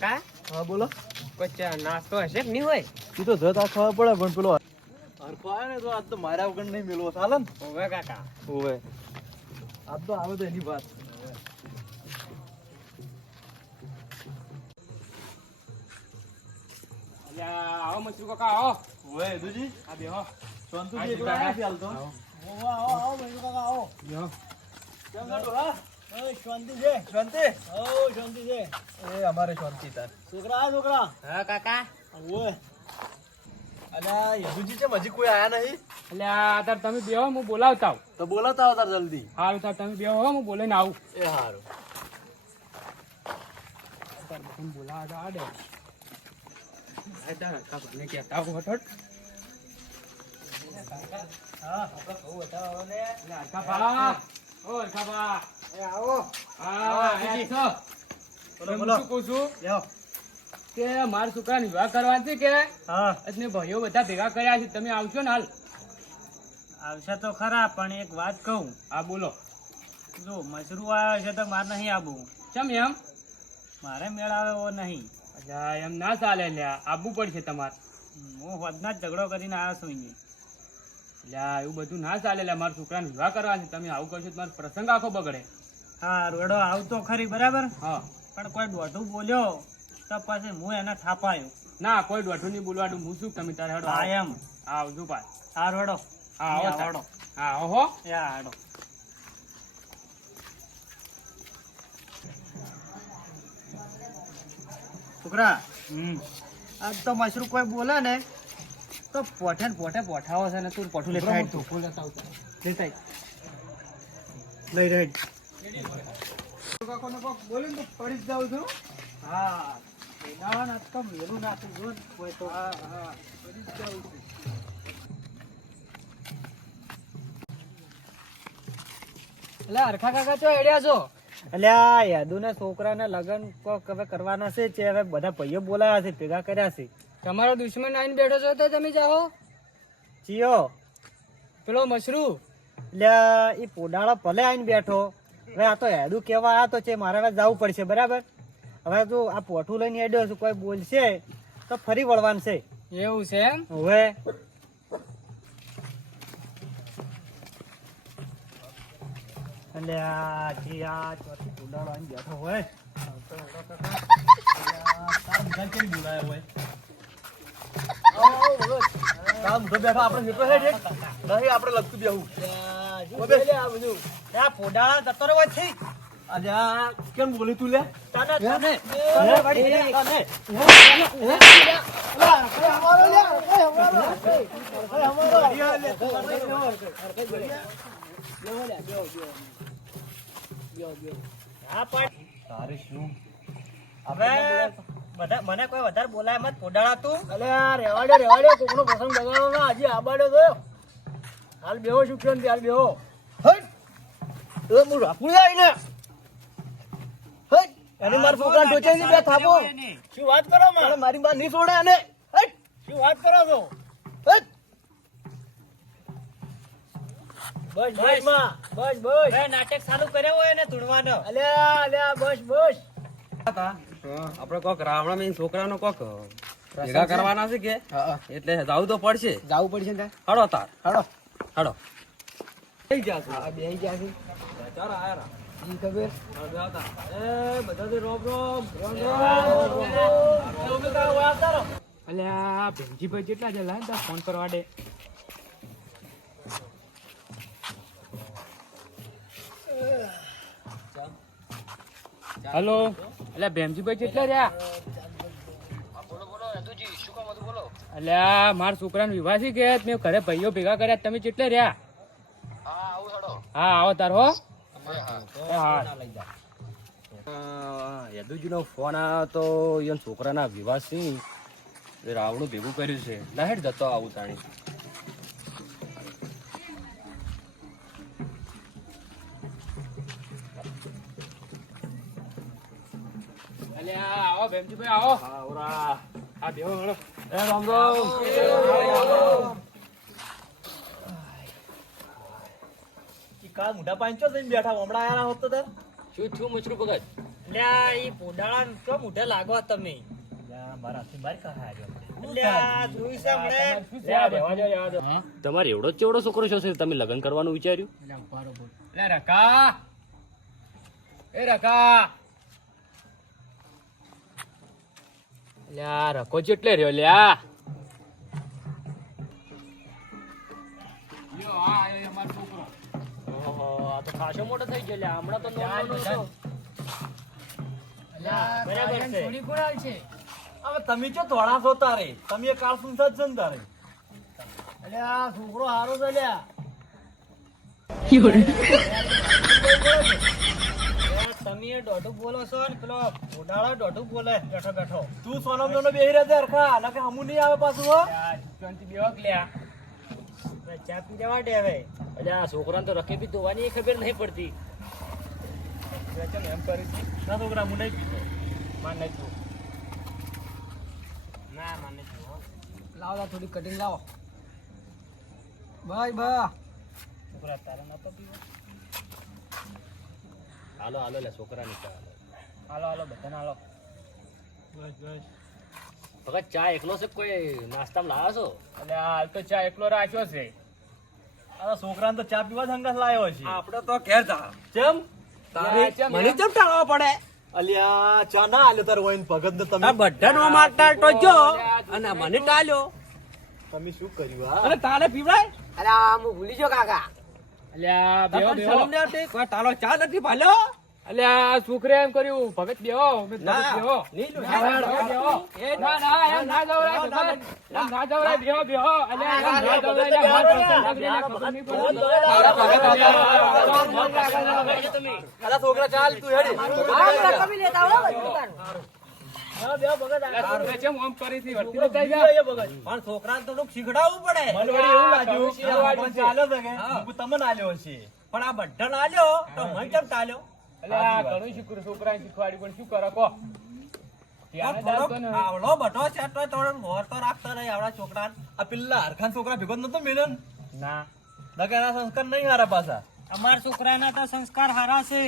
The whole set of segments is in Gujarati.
કાકા હા બોલો. કોઈ નાસ્તો હશે કે નહીં હોય? એ તો જતા ખાવા પડે પણ પેલો હરખો આવે ને તો આજ તો મારા વગર નહીં મેળવો ચાલે ને. હોવે કાકા. હોવે આજ તો આવે તો એની વાત. અલ્યા આવો મચુ કાકા આવો. હોવે યદુજી આ બેહો. શાંતુજી એકલા આયા છે હાલ તો. આવો મચુ કાકા આવો. બેહો. કેમ છો ડોહા? શાંતિ છે. શાંતિ? શાંતિ છે. એ અમારે શાંતિ તાર. છોકરા હા કાકા. હોવે. અલ્યા યદુજી છે હજી કોઈ આયા નહીં? અલ્યા તાર તમે બેહો હું બોલાવતા આવું. તો બોલાતા આવો તાર જલ્દી. હારું તાર તમે બેહો હું બોલાઈને આવું. એ હારું. તાર બધાને બોલાવવા આડે. આ તાર કાકાને કહેતા આવું હઠોટ. હા આપણે કહું બતાવો ને. હરખાભા. ઓ હરખાભા. એ આવો. હા આયા છો. બોલો, હું બોલો. શું કહું છું લ્યો. કે મારા છોકરાને વિવાહ કરવાનો છે કે હા એટલે ભાઈઓ બધા ભેગા કર્યા છે તમે આવશો ને હાલ? આવશે તો ખરા પણ એક વાત કહું. હા બોલો. જો મશરૂ આવ્યો છે તો મારે નહીં આવવું. ચમ એમ? મારે મેળ આવે એવો નહીં. અચ્છા એમ ના ચાલે લ્યા આવવું પડશે તમારે. હું હોદના જ ઝઘડો કરીને આવ્યો છું અહીંયા. લ્યા એવું બધું ના ચાલે લ્યા મારા છોકરાને વિવાહ કરવા છે તમે આવું કરશો તો મારો પ્રસંગ આખો બગડે. હા રોડો આવતો ખરી બરાબર હા પણ કોઈ દોઢું બોલ્યો તો પછી હું એને થાપાયો. ના કોઈ દોઢું નહીં બોલવાનું હું શું તમે તારે હેડો હા આવો. એમ. આવજો પાછ. હા રોડો. હા આવો તાર. હાડો. હા ઓહો. હાડો. છોકરા આજ તો મશરૂ કોઈ બોલે ને તો પોઠે ને પોઠે પોઠાવો છે ને તું પોઠું લેતા આય તું. લેતા આય. લઈ રહી. બોલીને તો પડી જ જાઉં છું. હા એના આજ તો મેલું નાખું જો ને કોઈ તો. હા હા પડી જ જાઉં છું. એટલે હરખા કાકા ચો એડ્યા છો? અલ્યા યાદુના છોકરાના લગન કોક હવે કરવાના છે તે હવે બધા ભાઈઓ બોલાયા છે ભેગા કર્યા છે. તમારો દુશ્મન આવીને બેઠો છો તો તમે જાઓ ચિયો પેલો મશરૂ. અલ્યા એ પોડાળો ભલે આવીને બેઠો હવે આ તો હેડું કેવા આ તો છે મારે હવે જવું પડશે બરાબર. હવે જો આ પોઠું લઈને હેડ્યો છું કોઈ બોલશે તો ફરી વળવાનું છે. એવું છે એમ? હવે અલ્યા જી આ ચોથી પોડાળો આવીને બેઠો હોય તાર બધા કેમ બોલાયા હોય? કામ ઘર બેઠા આપણે જેટલો છે ઠીક નહીં આપણે લગતું બેહું. પોડાળા જતો રહ્યો છે. અલ્યા કેમ બોલી તું લે? તારે શું હવે મને કોઈ વધારે બોલાય મત પોડાળા તું. અલ્યા રેવાડે કોકનો પ્રસંગ બગાડો ના હજી આબાડે તો હાલ બેહો શિક્ષણ હાલ બેહો. હટ એ હું રાખું જાય ને હટ એને મારા છોકરા ટોચાઈ બે થાપો. શું વાત કરો માં? મારી બા નહીં છોડે એને. હટ શું વાત કરો છો? હટ બસ બસ માં બસ બસ. નાટક ચાલુ કર્યો હોય ને ધૂણવાનો. અલ્યા બસ બસ. આપડે કોક રાવણા છોકરાનો કોક ભેગા કરવાના છે કે એટલે જાવું તો પડશે. જાવું પડશે ને હડો તાર હાડો હડો. બેહી જાશે. હા બેહી જાશે. ચાલ આયા ઈ ખબર એ બધા રોમ રોમ વાતારો. અલ્યા ભેંજીભાઈ કેટલા છે લાય તાર ફોન કરવા દે. હેલો અલ્યા ભેમજીભાઈ કેટલા રહ્યા? અલ્યા મારા છોકરાનો વિવાહ છે કે મેં ઘરે ભાઈઓ ભેગા કર્યા તમે કેટલે રહ્યા? હા આવો તાર હો. યદુજી નો ફોન આવ્યો તો એમ છોકરાના વિવાહ છે રાવણું ભેગું કર્યું છે લહેર જતો આવું તાણી. અલ્યા આવો ભેમજીભાઈ આવો. હા ઓરા આ બેહો હળો. એ રામ રામ. ઈ કા મોઢા પાંચો થઈને બેઠા હમણાં આયા હોત તો તાર શું થયું મચરું ભગત? લ્યા ઈ પોડાળા તો મોઢે લાગો તમે મારા હાથથી બાર કાઢા આવ્યો. લ્યા જોઈ છે હમણે રહેવા દો. તમારે એવડો જ ચેવડો છોકરો છો તમે લગ્ન કરવાનું વિચાર્યું? લે રકા એ રકા લ્યા રકો ચેટલે રહ્યો લ્યા લ્યો આ આયો અમારો છોકરો. ઓહો, આ તો ખાસો મોટો થઈ ગયો લ્યા. હમણાં તો નાનો હતો. લ્યા બરાબર છે. થોડી ગુણાલ છે. હવે તમે ચો ધોળા છો તારે, તમે કાળ સુનતા જ છો ને તારે. અલ્યા છોકરો હારો છે લ્યા. તમે દોઢું બોલો છો ને પેલો પોડાળો દોઢું બોલે બેઠો બેઠો તું સોનમ નો બેહી રહે હરખા, નકે હમું નહીં આવે પાછું હો. લ્યા શાંતિ બેહો કે લ્યા. હવે ચા પી દેવા દે હવે એટલે આ છોકરાને તો રખે બી ધોવાની એ ખબર નહીં પડતી. ચાલ એમ કરી છે. ના છોકરા હું નહીં પીતો. માન નહીં તું. ના મને જો લાવો થોડી કટિંગ લાવો. ભાઈ બા છોકરા તારે નતો પીવો હાલો હાલો લે છોકરાની ચા હાલો. હાલો હાલો બધાને હાલો. બસ બસ. ભગત ચા એકલો છે કોઈ નાસ્તામાં લાવ્યા છો? એટલે હાલ તો ચા એકલો રાખ્યો છે. આ છોકરાને તો ચા પીવા જ હંગાસ લાવ્યો છે. આપણે તો ઘેર જા ચમ તારે ચમ મને ચમ ટાળવા પડે અલ્યા ચા ના આલ્યો તાર વહીન ભગત ને તમે. બધા નો મારતા તો જો અને મને ટાળ્યો તમે શું કર્યું આ? અને તારે પીવડાય અરે આ હું ભૂલી ગયો કાકા અલ્યા બેહો બેહો. શરમ નહીં આવતી? કોઈ તારો ચા નથી ભાલ્યો અલ્યા છોકરે એમ કર્યું ભગત બેહો ભગત બેહો. નહીં લો. બેહો. ના ના એમ ના જવરાય ભગત. એમ ના જવરાય બેહો બેહો. અલ્યા એમ ના જવરાય લે માર પ્રસંગ લાગીને ખબર નહીં પડતી. અલા છોકરા ચાલ તું હેડી. હા બેહો ભગત. અલ્યા છોકરે ચમ આમ કરી હતી વર્તી નતા ગયા. પણ છોકરાને તો થોડુંક શીખડાવવું પડે મને વળી એવું લાગ્યું કે આ વાળું ભગવાન છે. ચાલ્યો છે કે હું તમને આલ્યો હશે. પણ આ બધાને આલ્યો તો મને કેમ ટાળ્યો અલ્યા ઘણું શીખવું છોકરાને શીખવાડ્યું પણ શું કરે કો. ધ્યાન જ આપતો ને. આવડો બટો છે તો થોડો મોર તો રાખતો નહીં આવડા છોકરાને આ પેલા હરખાન છોકરા ભેગો નતો મિલન. ના નકે એના સંસ્કાર નહીં હારા પાછા. અમારા છોકરાના તો સંસ્કાર હારા છે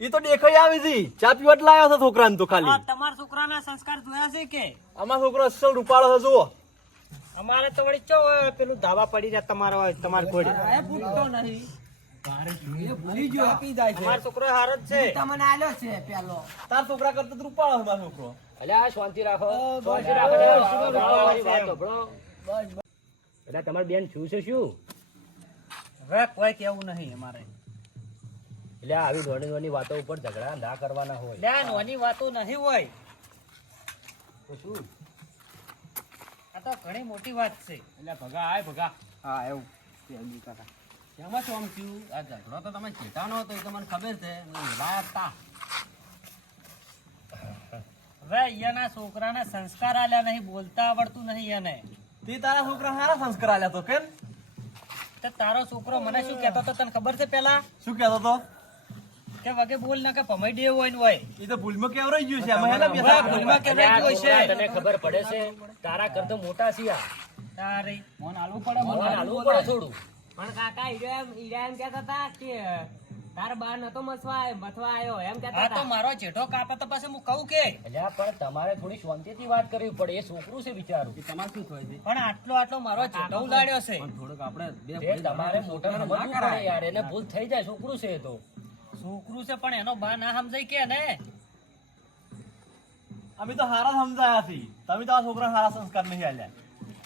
ઈ તો દેખાઈ આવી હતી. ચા પીવા જ લાવ્યો છે છોકરાને તો ખાલી. તમારા છોકરાના સંસ્કાર જોયા છે કે આમાં છોકરો અસલ રૂપાળો છે જુઓ. અમારે તો વળી ચો હોય પેલું ધાબા પડી જાય તમારો હોય તમારે ઘોડે ભૂલતો નહીં અમારો છોકરો હારો જ છે તાર છોકરા કરતા તો રૂપાળો છે મારો છોકરો. અલ્યા શાંતિ રાખો. શાંતિ રાખો. મારી વાત સાંભળો. એટલે તમારી બેન શું છે શું? હવે કોઈ કેવું નહીં અમારે એટલે આવી નાની નાની વાતો ઉપર ઝઘડા ના કરવાના હોય. લે નોની વાતો નહીં હોય તો શું? આ તો ઘણી મોટી વાત છે એટલે ભગા આય ભગા. હા એવું એમાં શું આમ થયું? આ ઝઘડો તો તમે ચેતાનો હતો એ તો મને ખબર છે. લાયા તા. હવે અહીંયાના છોકરાને સંસ્કાર આલ્યા નહીં બોલતા આવડતું નહીં એને તે તારા છોકરા સારા સંસ્કાર આલ્યા તો કેમ? તો તારો છોકરો મને શું કહેતો હતો તને ખબર છે પેલા શું કહેતો તો? કે વગે બોલ ના કે ભમાઈ દેવું હોય ને હોય ઈ તો ભૂલમાં કેવરાઈ ગયું છે. આમાં હેલા હવે બેસા. ભૂલમાં અલ્યા કેવડાવી હોય છોકરા, છે તને ખબર પડે છે તારા કરતા મોટા છે આ. તારી મોન આલવું પડે મોન હાલવું પડે થોડું. પણ કાકા હીરા એમ કહેતા હતા કે તાર બા નતો મથવા આવ્યો એમ આ કહેતા તો હતા. મારો જેઠો કાપે તો પછી હું કહું કે અલ્યા પણ તમારે થોડી શાંતિથી વાત કરવી પડે. એ છોકરું છે બિચારું. પણ આટલો મારો જેઠો ઉલાડ્યો છે જે તમારે મોટા સમજવું પડે યાર. એને ભૂલ થઈ જાય. છોકરું છે એ તો. છોકરું છે પણ એનો બા ના સમજાય કે ને અમે તો હારા સમજાયા છીએ. તમે તો આ છોકરા સારા સંસ્કાર નહીં આલ્યા.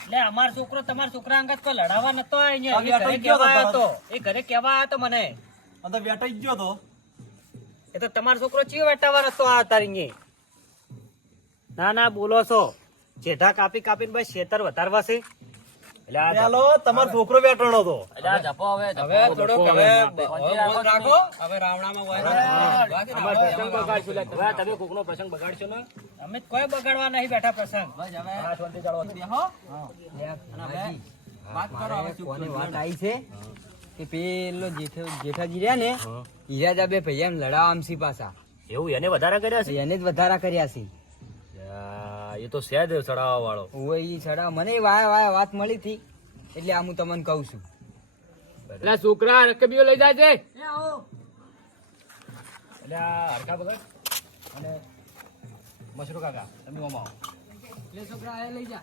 એટલે અમારો છોકરો તમારા છોકરા અંગત કોઈ લડાવા નતો આવ્યો આ અહીંયા. બેઠો એ ઘરે જ ગયો કહેવા તો આવ્યો તો. એ ઘરે કહેવા આવ્યો તો મને આ તો વેટાઈ જ ગયો તો. એ તો તમારો છોકરો ચિયો વેટાવા નતો આ તારી ના ના બોલો છો જેઠા કાપી કાપીને બસ ખેતર વધારવા છે એટલે આ પેલો તમારો છોકરો વેટાણો હતો. અલ્યા જપો હવે. હવે થોડોક હવે રાખો હવે અમારો પ્રસંગ બગાડશો લે. હવે તમે કોકનો પ્રસંગ બગાડશો ને. અમે કોઈ બગાડવા નહીં બેઠા પ્રસંગ હા, શાંતિ ચાલો. વાત આવી છે કે પેલો જેઠાજી રહ્યા ને હીરા બે ભાઈ એમ લડાવા આમસી પાછા એવું એને વધારે કર્યા છે? એને જ વધારા કર્યા છે. યા, એ તો સેજ ચડાવવા વાળો. ઓય ઈ છડા મને વાય વાત મળી હતી એટલે આ હું તમને કહું છું. એટલે છોકરા રકબીઓ લઈ જાય છે. એટલે આ હરખા બગાડ. અને મશરૂ કાકા તમે ઓમાં આવો. લે છોકરા આ લઈ જા.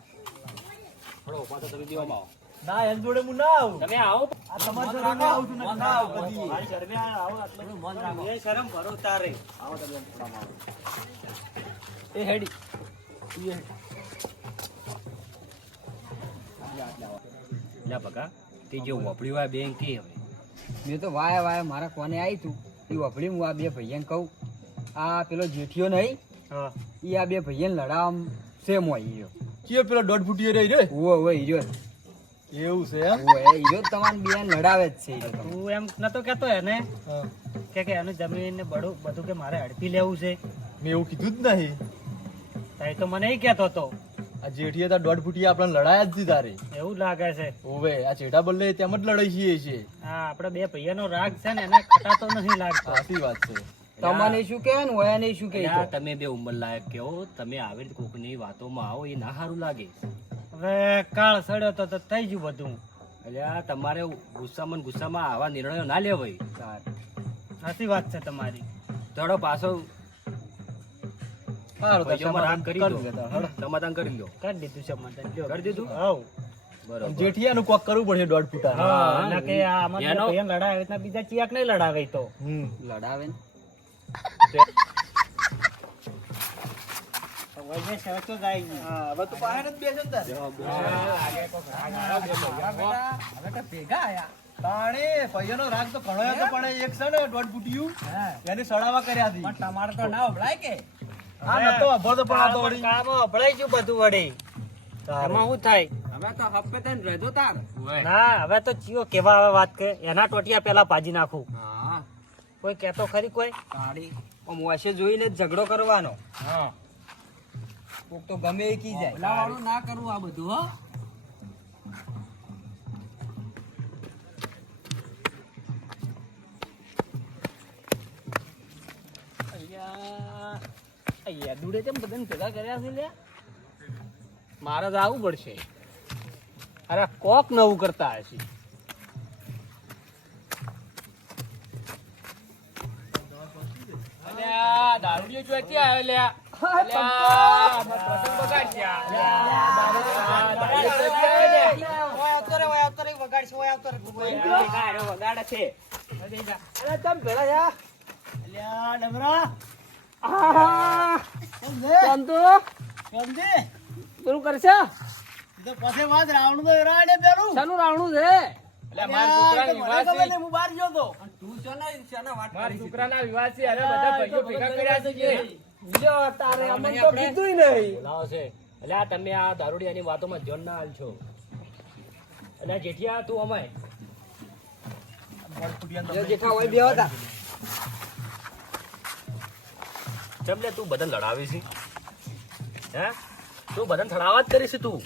થોડો ઉભા તો તમે બી ઓમાં આવો. ના એન જોડે હું ના આવું. તમે આવો. આ તમારી જોડે ના આવું છું ને ના આવું કદી. મારી શરમે આવો આટલું મન રાખો. એ શરમ ભરો તારે. આવો તમે થોડામાં આવો. એ હેડી લ્યા બકા તે જે વપડી હોય બેંક કે હવે મેં તો વાય વાય મારા કોને આવી તું એ વફડી હું આ બે ભાઈઓને કહું આ પેલો જેઠિયો નહીં હા એ આ બે ભાઈઓને લડામ સેમ હોય હીરો કયો પેલો દોઢ ફૂટીયો રહી રે ઓવે હીરો એવું છે એમ હીરો તમારે બે લડાવે જ છે હીરો તું એમ નતો કેતો એને હા. કે એનું જમીન ને બધું કે મારે હડપી લેવું છે મેં એવું કીધું જ નહીં તાઈ તો મને ઈ કહેતો હતો આ જેઠીએ તો દોઢ ફૂટી આપણને લડાયા જ હતી તારે એવું લાગે છે ઓવે આ ચેટા બદલે તેમ જ લડાઈ છીએ છે હા આપણે બે ભૈયાનો રાગ છે ને એને ખટાતો નથી લાગતો સાચી વાત છે તમને શું કહેવાય ને ઓયા ને શું કહે લ્યા, તમે બે ઉંમર લાયક કહો તમે આવી રીતે કોકની વાતોમાં આવો એ ના સારું લાગે. હવે કાળ સડ્યો તો થઈ ગયું બધું એટલે આ તમારે ગુસ્સામાં આવા નિર્ણયો ના લેવાય. સાચી વાત છે તમારી થોડો પાછો સારું તો ભાઈઓમાં રાગ કરી કરી દો. દે તાર, હળો. સમાધાન કરી લો. કરી દીધું છે મતલબ કરી દીધું? હવ બરોબર. જેઠિયાનું કોક કરવું પડશે દોઢ ફૂટા હા એટલે કે આ આમાં બે એનો- ભૈયાને લડાવે એટલે બીજા ચિયાક નહીં લડાવે ઈ તો લડાવે ને વજે શરતો જાય નહીં. હવે તો બહાર જ બેસે ને તાર. તાણે ભાઈઓનો રાગ તો ઘણો હતો પણ એક છે ને દોઢ ફૂટિયું એને સડાવા કર્યા હતી તમારે તો ના ઓબળાય કે આ નતો અભો તો પણ આ તો વળી. કાળમાં અભળાઈ ગયું બધું વળી એમાં શું થાય હવે તો હપ્પે તને રહેતો તાર ના હવે તો ચિયો કેવા હવે વાત કે એના ટોટિયા પેલા ભાજી નાખું હા કોઈ કેતો ખરી કોઈ તાળી આમ વાસે જોઈને જ ઝઘડો કરવાનો હા કોક તો ગમે એ કી જાય વાળું ના કરવું આ બધું હો અહીંયા દૂડે કેમ બધાને ભેગા કર્યા છે લ્યા મારે તો આવવું પડશે અરે કોક નવું કરતા હશે અલ્યા દારૂડિયો જોઈતી આવ્યો લ્યા અલ્યા અમાર પ્રસંગ બગાડ્યા અલ્યા દારૂડિયો જોઈતી આવ્યો લ્યા વગાડે છે અરે તમે ભેળા યા અલ્યા ડમરા પેલું કરશે તો પછી વાત રાવણ તો રાડે પેલું શાનું રાવણું છે એટલે મારા છોકરાના વિવાહ છે હું બહાર ગયો તો તું છો ને શાના વાત મારા છોકરાના વિવાહ છે અરે બધા ભાઈઓ ભેગા કર્યા છે જે જો તારે અમને તો કીધું નહીં બોલાવો છે. એટલે આ તમે આ દારૂડિયાની વાતોમાં જોન ના હાલશો. એટલે આ જેઠિયા તું અમાય જેઠા હોય બે હતા ચમ લે તું બધાને લડાવે છે હે તું બધાને થડાવા જ કરીશ તું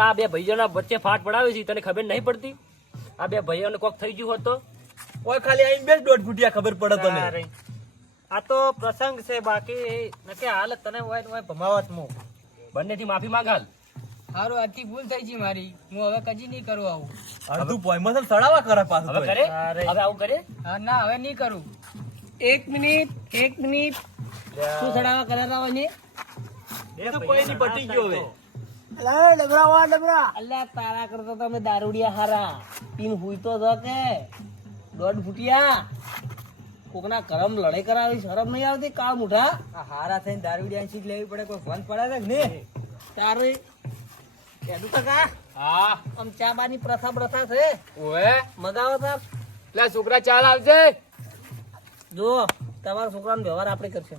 આ બે ભાઈઓના વચ્ચે ફાટ પડાવે છે તને ખબર નહીં પડતી આ બે ભાઈઓને કોક થઈ ગયું હોત તો ઓય ખાલી આઈને બે જ દોઢ ફૂટિયા ખબર પડે તને અરે, આ તો પ્રસંગ છે બાકી નકે હાલત તને હોય હોય ભમાવત મો બંનેથી માફી માંગ હાલ. સારું આટલી ભૂલ થઈ છે મારી હું હવે કજી નહીં કરું આવું અડધું પોઈમાં છે સડાવા કરે પાછું હવે તોય. કરે અરે. હવે આવું કરે હા ના હવે નહીં કરું એક મિનિટ શું સડાવા કરેલા હોય ને એ તો કોઈ નહીં પટી ગયો હવે અલ્યા તારા કરતા તમે દારૂડિયા હારા પીન હુઈ તો જ કે દોઢ ફૂટિયા કોકના કરમ લડાઈ કરાવી શરમ નહીં આવતી કાળ મુઠા આ હારા થઈને દારૂડિયા શીખ લેવી પડે કોઈ ફોન પડે છે કે નહીં તારે એનું તો કા હા આમ ચા બાની પ્રથા છે ઓએ મગાવો તાર લે છોકરા ચાલ આવજે જો તમારા છોકરાનો વ્યવહાર આપણે કરશે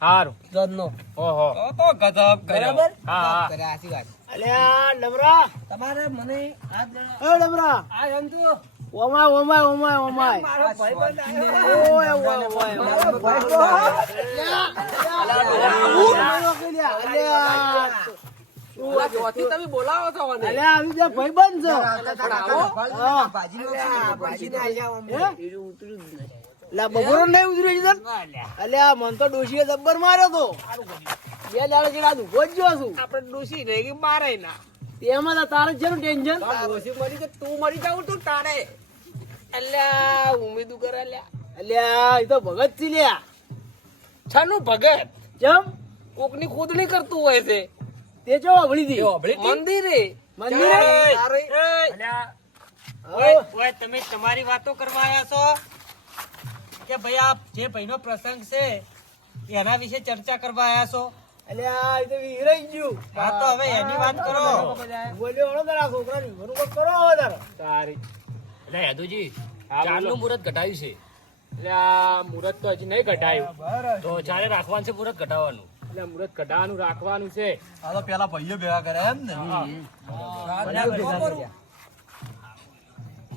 સારું જજનો ઓહો તો ગજબ કર્યો બરાબર હા હા કર્યા સાચી વાત અલ્યા ડમરા તમારે મને હાથ એ ડમરા આ જંતુ ઓમાય મારો ભાઈબંધ આવ્યો. ઓય ઓય ઓય મારો ભાઈ જોથી તમે બોલાવો છો મને અલ્યા આવી જે ભાઈબંધ છે લા બપોર નહીં ઉતર્યો છે અલ્યા મન તો ડોશીએ જબ્બર માર્યો તો બે દાડે જેડા ઉભો જ જો છું આપણે ડોસી રહી ગઈ મારે ના તેમાં તો તારે છે ટેન્શન ડોસી મરી કે તું મરી જાવ તું તારે અલ્યા ઉમેદુ કરે અલ્યા અલ્યા એ તો ભગત છે લ્યા છાનું ભગત ચમ કોકની ખુદની કરતું હોય છે તે ચો વાપરી હતી મંદિરે મંદિરે અલ્યા, ઓય તમે તમારી વાતો કરવા આવ્યા છો કે ભાઈ આ જે ભાઈનો પ્રસંગ છે એના વિશે ચર્ચા કરવા આવ્યા છો? અલ્યા એ તો વિહરાઈ ગયું હા તો હવે એની વાત કરો. બોલ્યો હળો તારા છોકરાની ઘરનું કોક કરો હવે તારે તારી એટલે યાદુજી ચારનું મુહૂર્ત ઘટાયું છે એટલે આ મુહૂર્ત તો હજી નહીં ઘટાયું. તો ચારે રાખવાનું છે મુહૂર્ત ઘટાવાનું. એટલે મુહૂર્ત ઘટાવાનું રાખવાનું છે.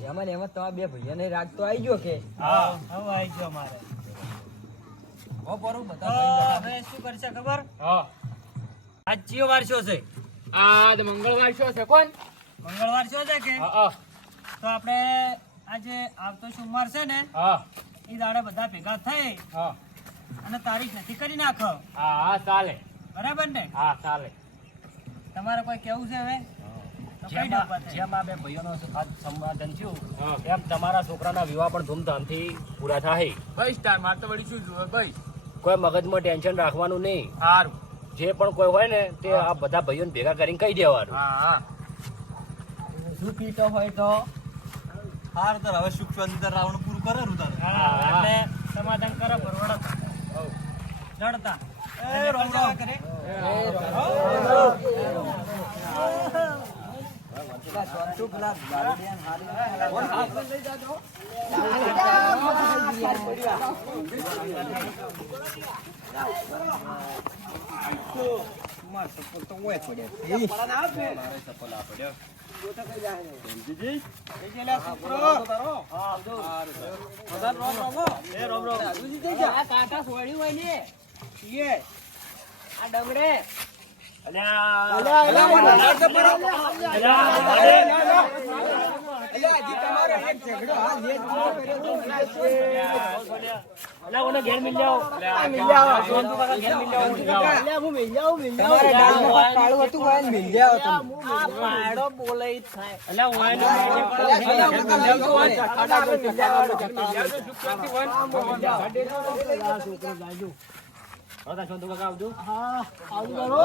એમાં ને એમાં તમારા બે ભાઈઓને રાગ તો આવી ગયો કે હા હવે આવી ગયો અમારે. તો હવે શું કરશે ખબર? હા આજ ચિયો વાર શું છે? આ તો મંગળવાર શું છે કોણ? મંગળવાર શું છે કે? હા તો આપણે આજે આવતો સોમવાર છે ને હા એ દાડે બધા ભેગા થઈ હા અને તારીખ નક્કી કરી નાખો. હા હા ચાલે. બરાબર ને? હા ચાલે. તમારે કોઈ કેવું છે હવે? તો કઈ જેમ દો આ- પછી. જેમ આ બે ભાઈઓનો આજ સમાધાન થયું હા. એમ તમારા છોકરાના વિવાહ પણ ધૂમધામથી પૂરા થાય. ભાઈ સ્ટાર માર તો વળી શું જોવે ભાઈ. કોઈ મગજમાં ટેન્શન રાખવાનું નહીં. સારું. જે પણ કોઈ હોય ને તે આ બધા ભાઈઓને ભેગા કરીને કહી દેવાનું. હા હા શું પીતો હોય તો હાર તાર હવે સુખ શાંતિ રાવણ પૂરું કરે રું તારે હા, એટલે સમાધાન કરો પરવડતા જડતા એ રોંગા કરે આ કાકા સોડ્યું હોય ને આ ડમડે અલા, ઓને ઘેર મિલ જાઓ. કાળું હતું હોય ને મિલ જાઓ તમે. આ પાડો બોલે ઈ જ થાય અલા, ઓને હવે તાર શોધું કાકા આવજો. આવું કરો